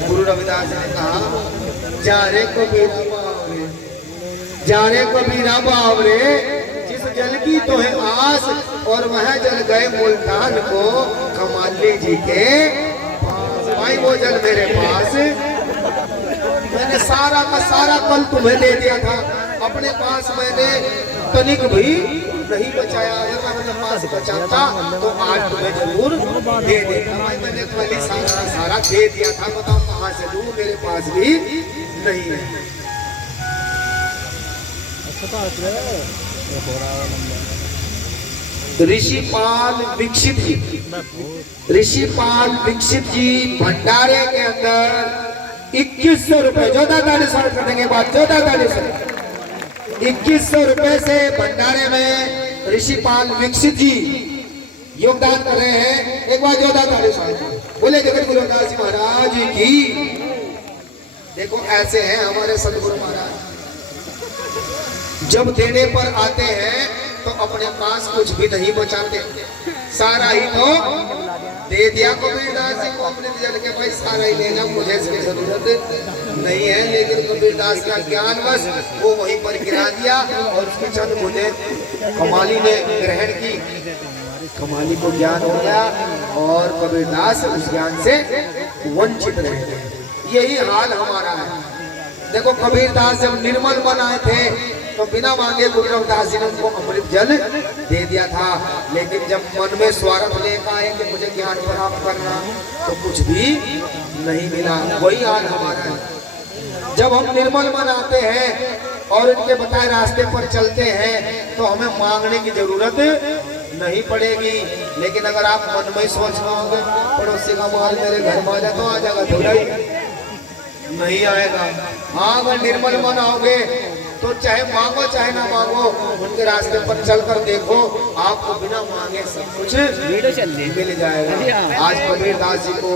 गुरु रविदास जी ने कहा, जा रे कबीरा बावरे, जा रे कबीरा बावरे, जिस जल की तो है आस, और वह जल गए मुल्तान को कमाली जी के पास। भाई वो जल मेरे पास, मैंने सारा का सारा कल तुम्हें दे दिया था, अपने पास मैंने तनिक भी नहीं बचाया। अगर मैं अपने पास बचाता तो आज तुम्हें जरूर दे देता। भाई मैंने कल ही सारा दे दिया था, बताओ कहाँ से दूं, मेरे पास भी नहीं है। ऋषिपाल दीक्षित जी, ऋषिपाल दीक्षित जी भंडारे के अंदर 2100 रुपए, 14 कर देंगे बात, 14 2100 रुपए से भंडारे में ऋषिपाल दीक्षित जी योगदान कर रहे हैं। एक बार 14 बोले जगत गुरु रविदास जी महाराज की। देखो ऐसे हैं हमारे सदगुरु महाराज, जब देने पर आते हैं तो अपने पास कुछ भी नहीं बचाते, सारा ही तो दे दिया कबीरदास जी को अपने जल के, भाई सारा ही लेना, मुझे इसकी जरूरत नहीं है। लेकिन कबीरदास का ज्ञान बस वो वहीं पर गिरा दिया और उसकी चंद मुझे कमाली ने ग्रहण की, कमाली को ज्ञान हो गया और कबीरदास उस ज्ञान से वंचित रह गए। यही हाल हमारा है। देखो कबीरदास जब निर्मल मन आए थे तो बिना मांगे गुरु रविदास जी ने उनको अमृत जल दे दिया था, लेकिन जब मन में स्वार्थ लेकर आए कि मुझे ज्ञान प्राप्त करना, तो कुछ भी नहीं मिला। वही हाल हमारा है। जब हम निर्मल मन आते हैं और इनके बताए रास्ते पर चलते हैं तो हमें मांगने की जरूरत नहीं पड़ेगी। लेकिन अगर आप मन में सोच रहे पड़ोसी का माल मेरे घर में आ जाए तो आ जाएगा, थोड़ा ही नहीं आएगा। हाँ अगर निर्मल मन आओगे तो चाहे मांगो चाहे ना मांगो, उनके रास्ते पर चलकर देखो, आपको बिना मांगे सब कुछ मिल जाएगा। आज कबीरदास जी को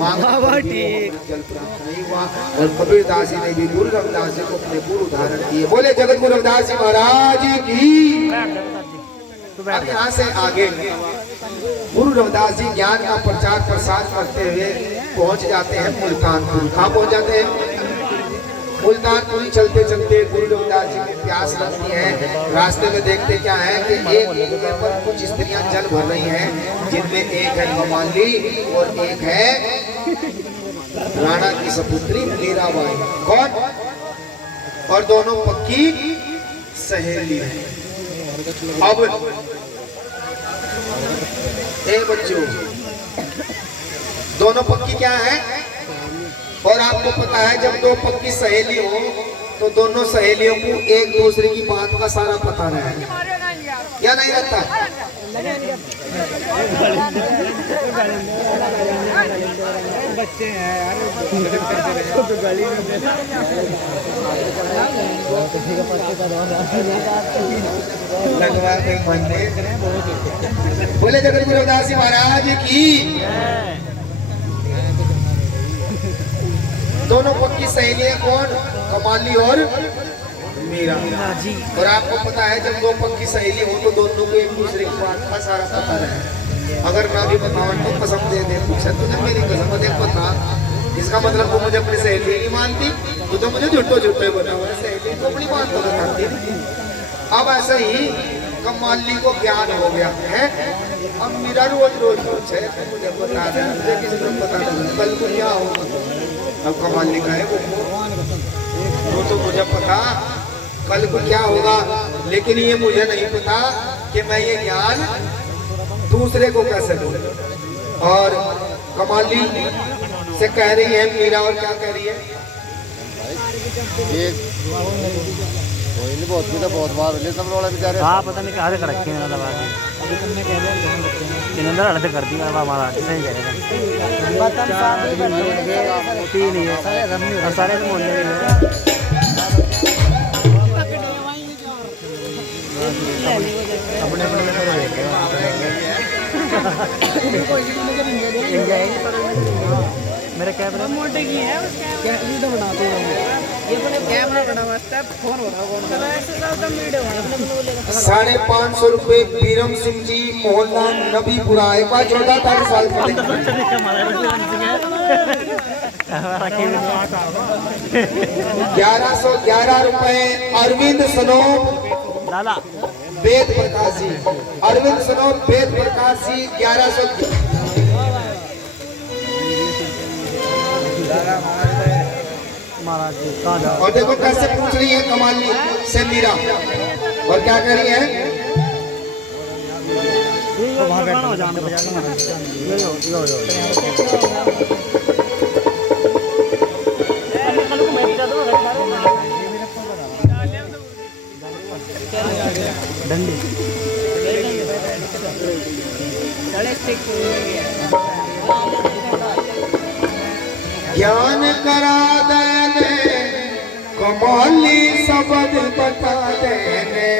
मांगा जल प्राप्त नहीं हुआ और कबीरदास जी ने भी गुरु रविदास जी को अपने गुरु धारण किए। बोले जगत गुरु रविदास जी महाराज की। अब यहाँ से आगे गुरु रविदास जी ज्ञान का प्रचार प्रसार करते हुए पहुंच जाते हैं मुल्तानपुर। कहाँ पहुंच जाते हैं? मुल्तानपुरी। चलते चलते गुरु रविदास जी को प्यास लगती है। रास्ते में देखते क्या है कि एक जगह पर कुछ स्त्रियां जल भर रही हैं, जिनमें एक है कमाली और एक है राणा की सपुत्री मीराबाई। कौन? और दोनों पक्की सहेली है। अब बच्चों दोनों पक्की क्या है? और आपको पता है जब दो पक्की सहेली हो तो दोनों सहेलियों को एक दूसरे की बात का सारा पता रहे, या नहीं रहता? बच्चे हैं यार, बोले जगत गुरु रविदास जी महाराज की। दोनों पक्की सहेलियां कौन? कमाली और मीरा। और आपको पता है जब दो पक्की सहेली हो तो दोनों को एक दूसरे की बात का सारा पता रहे। अगर ना भी बताओ तो कसम दे दे, पूछा तुझे मेरी कसम दे पता, इसका मतलब तू मुझे अपनी सहेली नहीं मानती, तू तो मुझे झूठो झूठो बताओ, सहेली को अपनी बात तो बताती। अब ऐसे ही कमाली को ज्ञान हो गया है। अब मीरा रोज रोज पूछे मुझे बता दे, मुझे किसी को पता नहीं कल को क्या होगा। अब कमाली का है वो तो मुझे पता कल को क्या होगा, लेकिन ये मुझे नहीं पता कि मैं ये ज्ञान दूसरे को कैसे दूं। और कमाली से कह रही है मीरा, और क्या कह रही है? बहुत बार सब लोग बेचारे। हाँ पता नहीं कहाँ से कर रखे हैं, दबा के अलग कर दिया हमारा सही करेगा। तीन ही है सारे अपने मेरा कैमरा मोटे की है, तो बनाते हैं ये अपने कैमरा बना मस्त है, फोन हो रहा है। 550 रुपए बीरम सिंह जी मोहल्ला नबीपुरा। एक बार 14 साल 1111 रुपए अरविंद सनोप दादा वेद प्रकाश जी, अरविंद सनोप वेद प्रकाश जी 1100। और देखो कैसे पूछ रही है कमाली से मीरा, और क्या कह रही है? ज्ञान करा देने कमाली शब्द बता देने,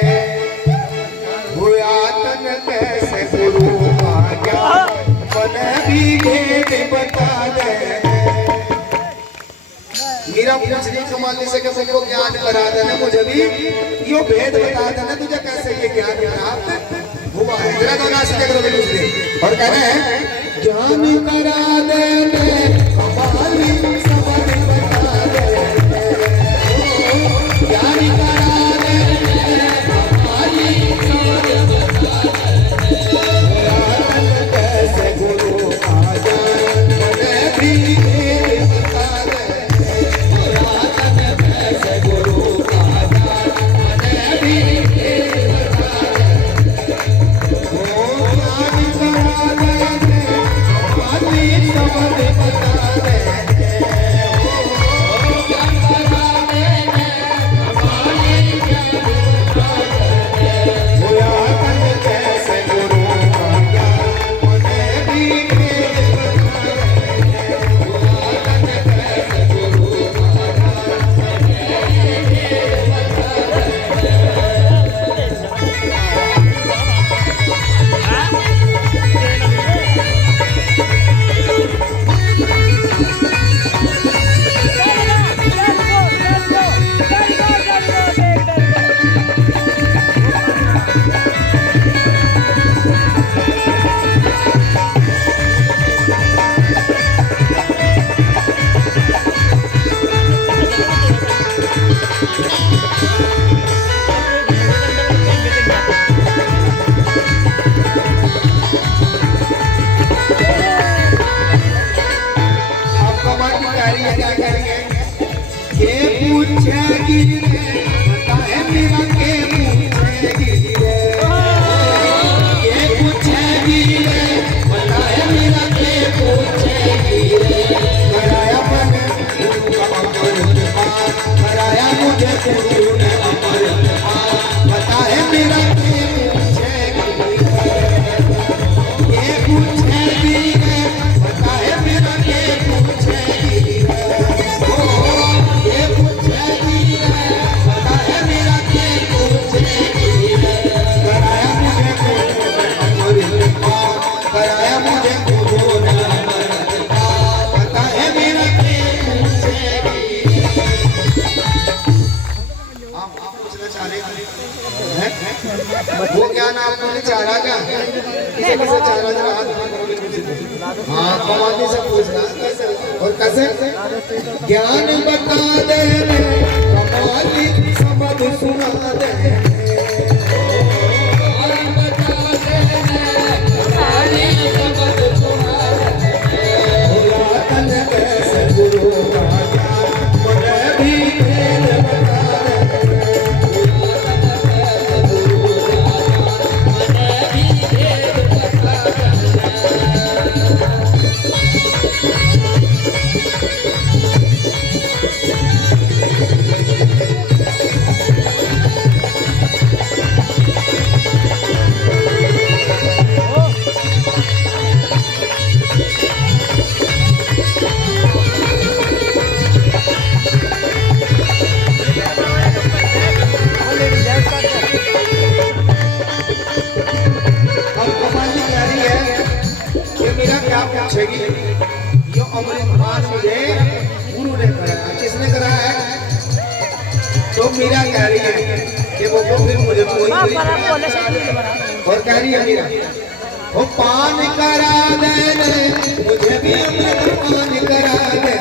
हुआ तन कैसे गुरु का ज्ञान मन भी भेद बता देने। मीरा पूछ रही कमाली से कि मुझको ज्ञान करा देना, मुझे भी यो भेद बता देना, तुझे कैसे ये ज्ञान प्राप्त हुआ है। जरा दोनों से देख लो। और कह रहे हैं ज्ञान करा देने कमाली शब्द बता देने, ज्ञान करा देने कमाली शब्द बता देने, कैसे गुरु का ज्ञान मन भी भेद बता देने, कैसे गुरु का ज्ञान मन भी भेद बता देने, ज्ञान करा देने कमाली शब्द बता देने, ज्ञान करा देने कमाली शब्द बता देने, कैसे गुरु का ज्ञान मन भी भेद बता देने, कैसे गुरु का क्या करेंगे? के पूछेगी रे बताए मेरा, के पूछेगी रे, के पूछेगी रे बताए मेरा, के पूछेगी रे, कराया मन उनका अमर पार, कराया मुझे गुरु ने अमर पार, बताए मेरा के पूछेगी रे, के पूछेगी रे बताए मेरा, के पूछेगी रे, ये पूछेगी रे बताए मेरा, के पूछेगी रे, कराया मुझे गुरु ने अमर पार, कराया मुझे गुरु ने अमर पार, बताए मेरा के पूछेगी रे। आप पूछना चाह रहे हैं? वो क्या नाम आपने चाह रहा क्या? किसे किसे चाह रहा जरा हाथ ऊपर। हाँ कमाली से पूछना कैसे और कैसे? ज्ञान बता देने कमाली शब्द सुना देने, ज्ञान बता देने कमाली शब्द सुना देने, भोला तन कैसे गुरु का ज्ञान मन भी भेद बता देने, भोला तन कैसे गुरु का ज्ञान मन भी भेद बता देने। पूछेगी यो अमृत पान मुझे गुरु ने कराया। किसने कराया है? तो मीरा कह रही है कि वो फिर मुझे कोई और कह रही है मीरा वो पान करा दे मुझे भी अमृत पान करा दे।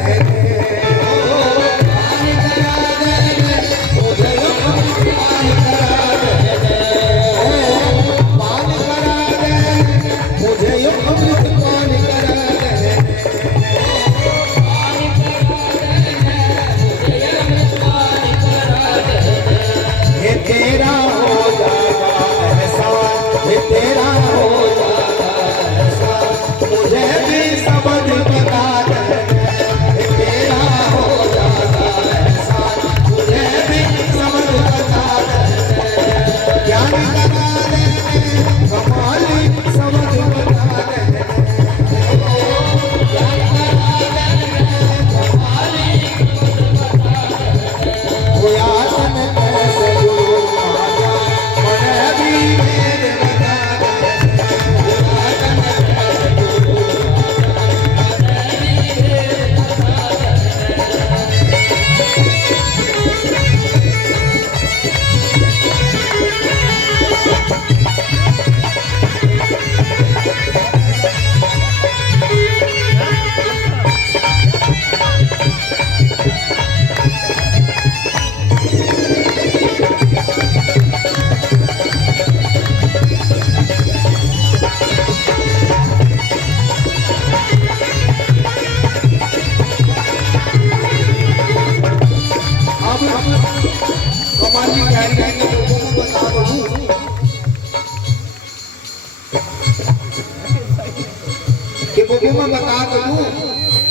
मैं बता तो दूं,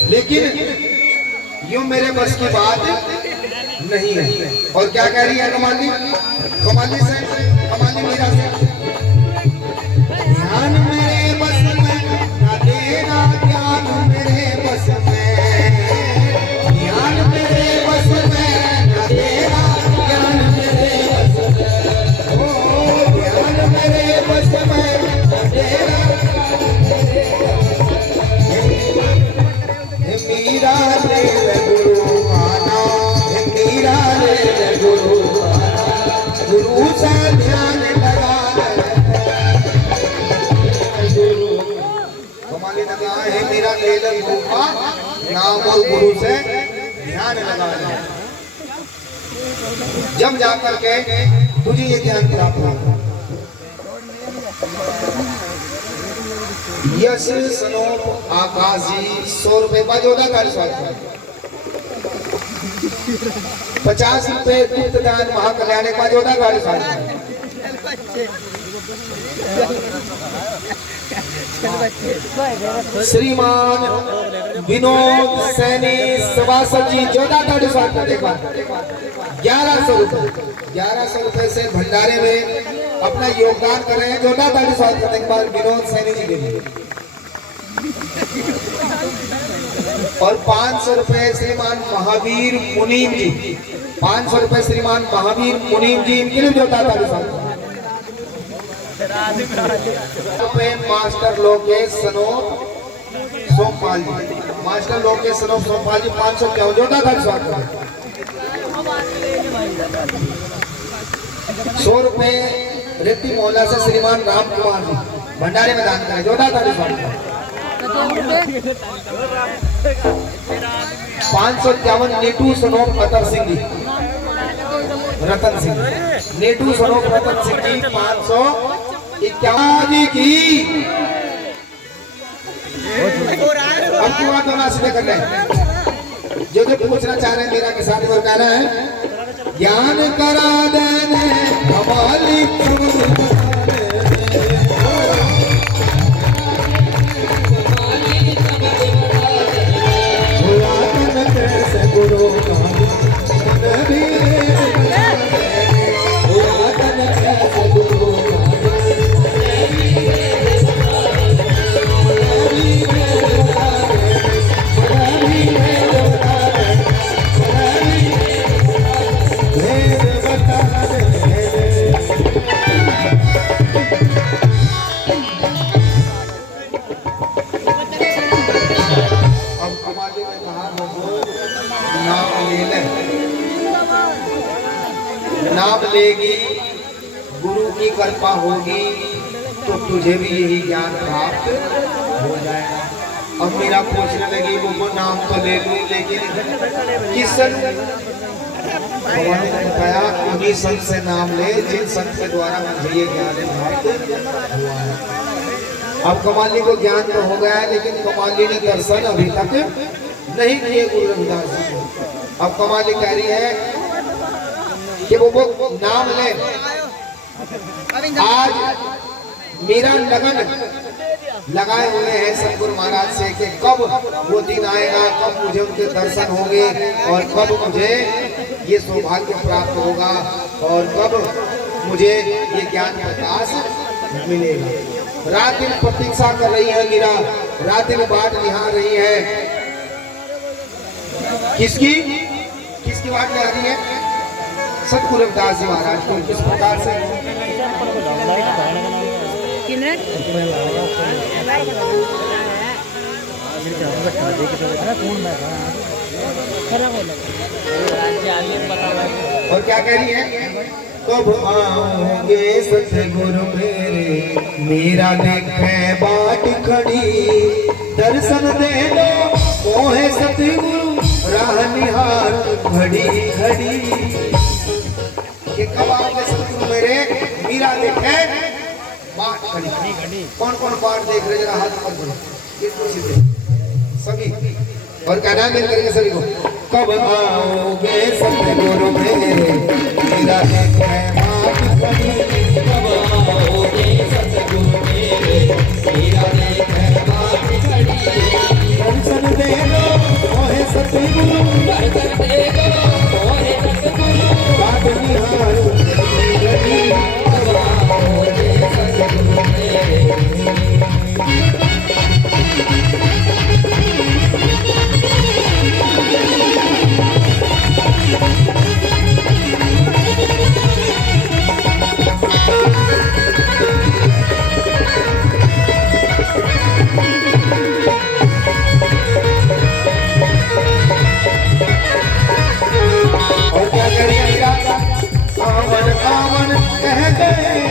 लेकिन यूं मेरे बस की बात नहीं है। और क्या कह रही है कमाली, कमाली से, कमाली मीरा से, ध्यान मेरे बस में ना तेरा, ध्यान मेरे बस में, ध्यान मेरे बस में ना तेरा, ध्यान मेरे बस में, ओ ध्यान मेरे बस में ना तेरा, मीरा ले गुरु आना, मीरा ले गुरु आना, गुरु से ध्यान लगा कमाली लगा है, मेरा ले गुरु का नाम और गुरु से ध्यान लगा है। जब जाकर के तुझे ये ज्ञान प्राप्त होगा। यश सनोप आकाशी 100 रुपए का जोड़ा कर सकता, 50 रुपए गुप्तदान महाकल्याण का जोड़ा कर सकता, श्रीमान विनोद सैनी सभासद जी 14 देखा 1100 रुपए से भंडारे में अपना योगदान कर रहे हैं। 14 करने के बाद विनोद सैनी जी के लिए, और 500 रुपए श्रीमान महावीर मुनीम जी, 500 रुपए श्रीमान महावीर मुनीम जी, इनके लिए 14 रुपए मास्टर लोकेश सनोप सोमपाल जी, मास्टर लोकेश सनोप सोमपाल जी 500 क्या हो 14 100 रुपए रेती मोहल्ला से श्रीमान राम कुमार जी भंडारे में दान करें 14 551 नीटू सनोप रतन सिंह जी, रतन सिंह नीटू सनोप रतन सिंह जी 551 की। अब की बात होना सीधे कर रहे जो पूछना चाह रहे हैं मेरा के साथ में कहना है, ज्ञान करा देने कमाली गुरु नाम लेगी, गुरु की कृपा होगी तो तुझे भी यही ज्ञान प्राप्त हो जाएगा। अब मेरा पूछने लगी वो नाम तो ले लूं, लेकिन किस संत बताया, उन्हीं संत से नाम ले जिन संत के द्वारा मुझे ये ज्ञान प्राप्त हुआ है। अब कमाली को ज्ञान तो हो गया है, लेकिन कमाली ने दर्शन अभी तक नहीं किए गुरु रविदास जी को। अब कमाली कह रही है कि वो नाम ले, आज मेरा लगन लगाए हुए हैं सतगुरु महाराज से कि कब वो दिन आएगा, कब मुझे उनके दर्शन होंगे और कब मुझे ये सौभाग्य प्राप्त होगा और कब मुझे ये ज्ञान प्रकाश मिलेगा। रात दिन प्रतीक्षा कर रही है मीरा, रात दिन बाट निहार रही है। किसकी किसकी बाट निहार रही है? सतगुरु रविदास जी महाराज को। किस प्रकार से? और क्या कह रही है? कब आओगे सतगुरु मेरे, मेरा देखे बाट खड़ी, दर्शन दे दो मोहे सतगुरु राह निहार घड़ी घड़ी। कि कब आओगे सतगुरु मेरे, मीरा देखे बाट खड़ी। कौन कौन बाट देख रहे जरा हाथ पर बोलो सभी, और कहना है मिल करके सभी को, कब आओगे सतगुरु मेरे, मीरा देखे बाट खड़ी, कब आओगे सतगुरु मेरे, मीरा देखे बाट खड़ी। दे दो मोहे सतगुरु दर्शन दे दो मोहे सतगुरु बात निहारो गली अब आओ रे सतगुरु मेरे आवन कह गए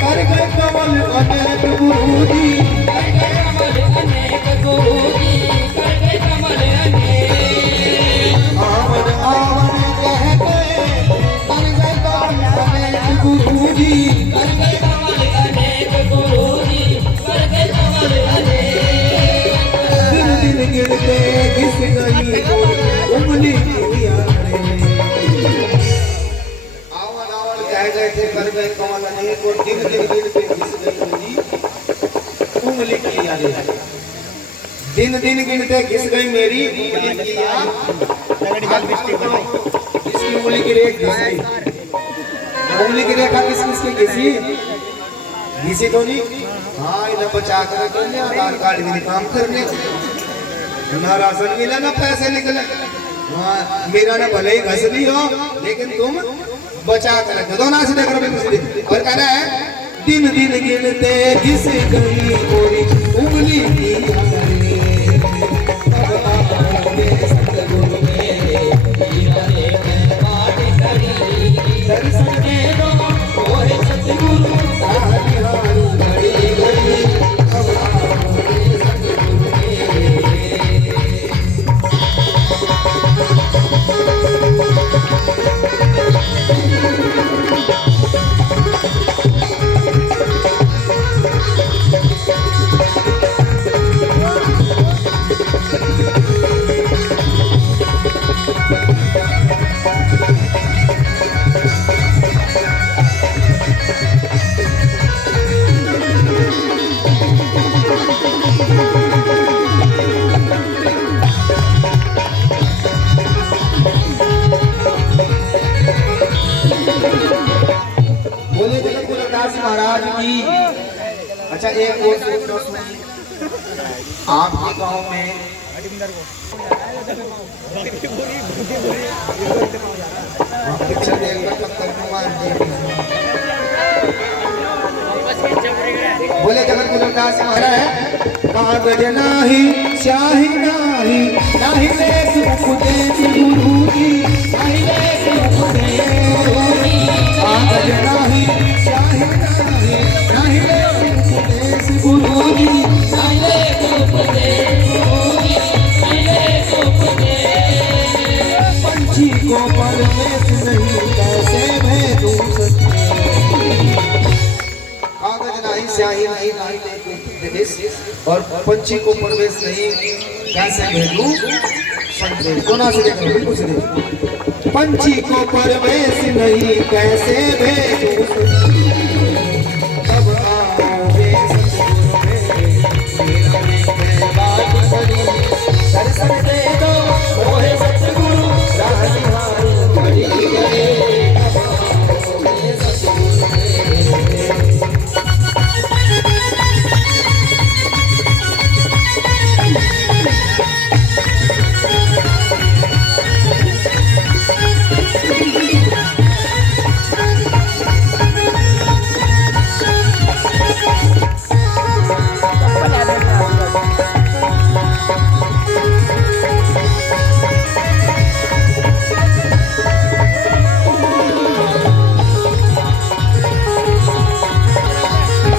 कर गए कमल अनेक गुरुजी कर गए कमल अनेक गुरुजी कर गए कमल अनेक आवन आवन कह गए कर गए कमल अनेक गुरुजी कर गए कमल अनेक गुरुजी कर गए कमल अनेक दिन दिन गिरते घिस गई उंगली कर गए कमल अनेक और दिन दिन गिनते घिस गई मेरी उंगली की यादें दिन दिन गिनते घिस गई मेरी उंगली की याद इसकी उंगली की रेख घिस गई उंगली की रेखा किस किस की घिसी घिसी तो नहीं हाँ इन्हें बचा कर करने आधार कार्ड भी नहीं काम करने ना राशन मिला ना पैसे निकले मेरा ना भले ही घस ली हो लेकिन तुम बचा कर रखे दो ना सीधे करो बिल्कुल सीधे और कह रहा है दिन दिन गिनते घिस गई मोरी उंगली की सतगुरु मेरे दर्शन दे दो मोहे सतगुरु हारू घड़ी घड़ी अब आओ रे सतगुरु मेरे महाराज की अच्छा एक और आपके गांव में बोले जगत गुरुदास महाराज कागज नाही स्याही नाही नाही लेख उपदेश गुरु जी नाही लेख उपदेश कागज नाही स्याही नाही नाही लेख उपदेश गुरु जी नाही लेख उपदेश गुरु जी नाही लेख उपदेश पंछी को परमेश नहीं कैसे भेदू सके कागज नहीं स्याही नहीं नहीं देश और पंछी को प्रवेश नहीं कैसे भेदू संदेश दोनों से देखो बिल्कुल से देखो पंछी को प्रवेश नहीं कैसे भेदू तब आओगे सतगुरु मेरे बात पड़ी दर्शन दे दो मोहे सतगुरु रानिहार घड़ी घड़ी तब आओगे सतगुरु मेरे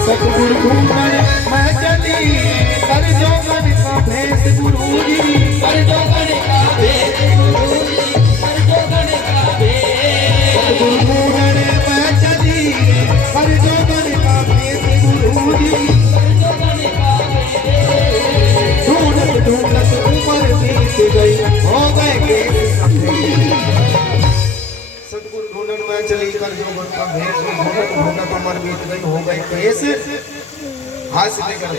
सतगुरु घूमन मैं चली कर जोगन का भेष गुरु जी कर जोगन का भेष गुरु जी कर जोगन का भेष सतगुरु घूमन मैं चली कर जोगन का भेष गुरु जी कर जोगन का भेष ढूंढत ढूंढत उम्र बीत गई हो गए केस सतगुरु ढूंढन में चली कर जोगन का भेष ढूंढत ढूंढत उम्र बीत गई हो गए केस हाथ से करो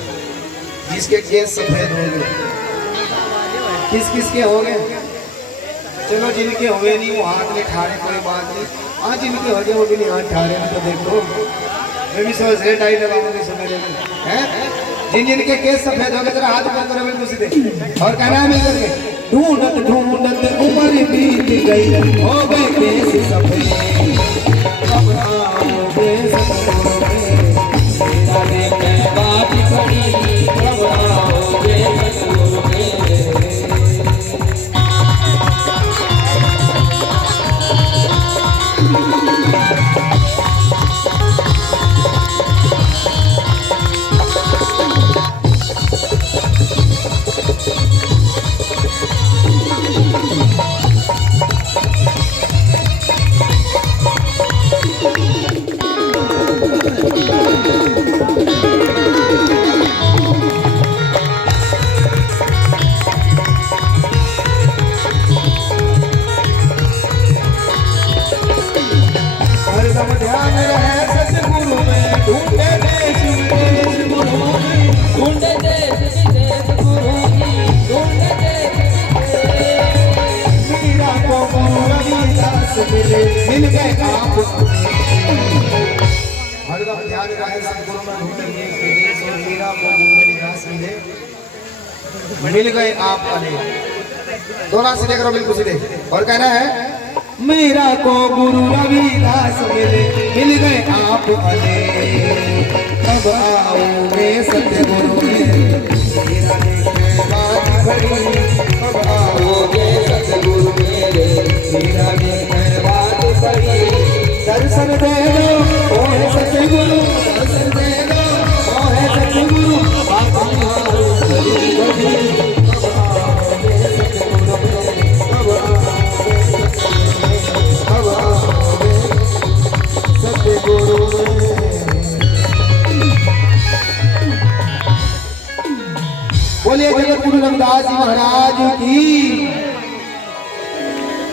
जिसके केस सफेद हो गए किस किस के हो गए? चलो जिनके हुए नहीं वो हाथ में ठाड़े, कोई बात नहीं। हाँ जिनके हो गए वो भी नहीं हाथ ठाड़े। तो देखो मैं भी सोच रहे डाई लगाऊंगी सवेरे में हैं। जिन जिनके केस सफेद हो गए जरा हाथ ऊपर करो बिल्कुल सीधे और कहना है मिलकर के ढूंढत ढूंढत उम्र बीत गई हो गए केस सफेद। अब आओगे सतगुरु मेरा लेके बात खड़ी। अब आओगे सतगुरु मिल गए आप। हरदम ध्यान रहे सतगुरु में ढूंढेंगे विदेश और मीरा को रविदास मिले। मिल गए आप अने दोनों सीधे करो बिल्कुल सीधे और कहना है मीरा को गुरु रविदास मिले। मिल गए आप अने अब आओगे सतगुरु में मेरा लेके बात खड़ी। अब आओगे सतगुरु मेरे मेरा लेके बात खड़ी। दर्शन दे दो ओ है सतगुरु, दर्शन दे दो ओ है सतगुरु। आप हमारो खड़ी खड़ी। अब आओगे सतगुरु में, अब आओगे सतगुरु में। बोलिए जगत गुरु रविदास जी महाराज की।